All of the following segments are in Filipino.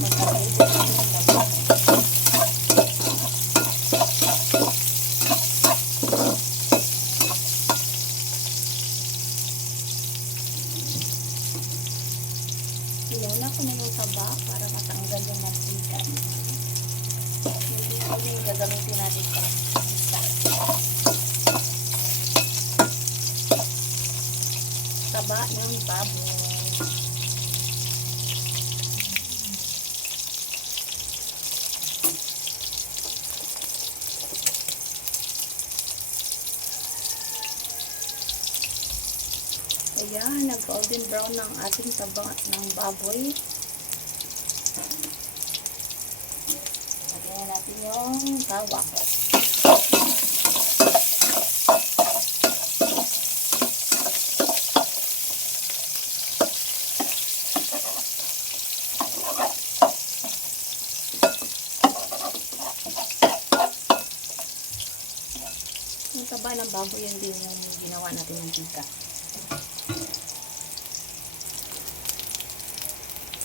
Magkakaibig namin ng laman. Inuna ko na yung taba para matanggal yung mantika. Hindi yung gagamitin natin pa. Taba ng baboy. Ayan, nag-golden brown ng ating taba ng baboy. Lagyan natin yung tawak. Yung taba ng baboy, yun din yung ginawa natin ng tika.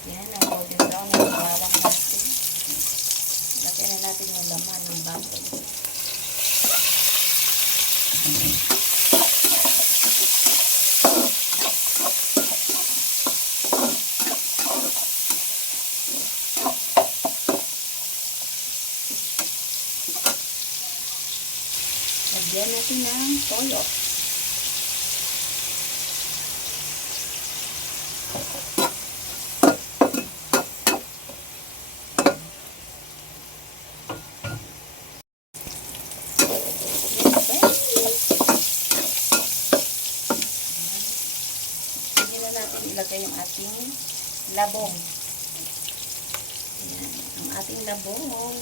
Yan, ang golden brown na bawang natin. Lagyan na natin yung laman ng baboy. Lagyan natin ng toyo. Ilagay yung ating labong. Ayan, ang ating labong.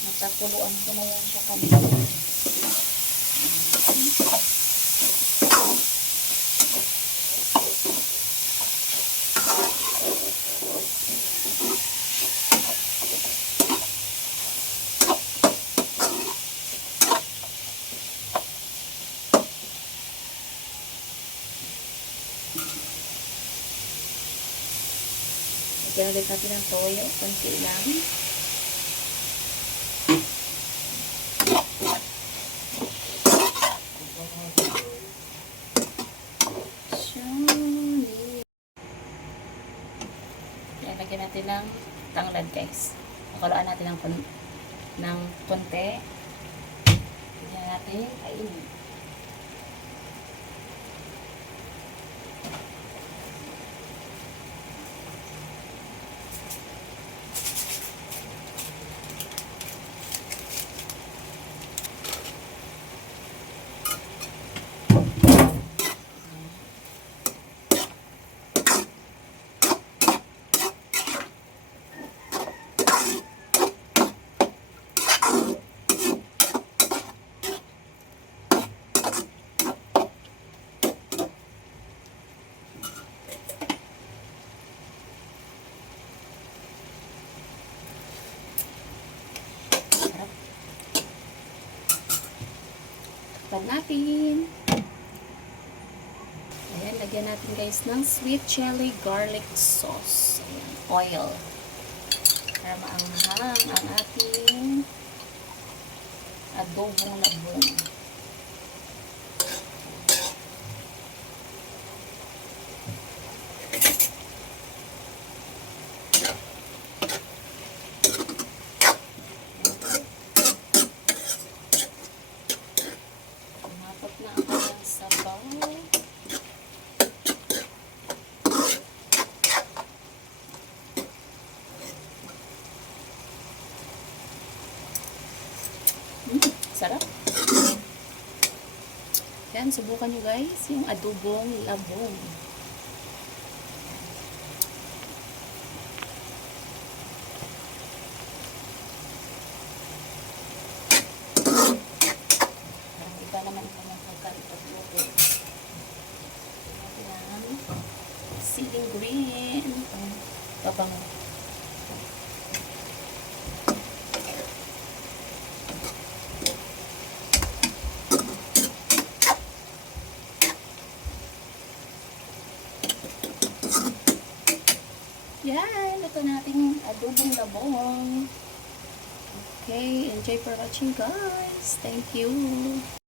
Napakuluan ko na yan siya kanina. Lagyan ulit natin ng toyo, konti lang. Yan, lagyan natin ng tanglad, guys. Pakaluan natin ng konti. Lagyan natin kainin. Takpan natin. Ayan, lagyan natin guys ng sweet chili garlic sauce. Ayan, oil. Para maanghang ang ating adobong labong. Umapot na ang kanyang sabaw. Sarap. Yan, subukan nyo guys, yung adobong labong. Parang iba naman ito ng pagkaluto. Yan. Siling green. Babang. Yan, ito nating adobong labong. Okay, enjoy for watching guys. Thank you.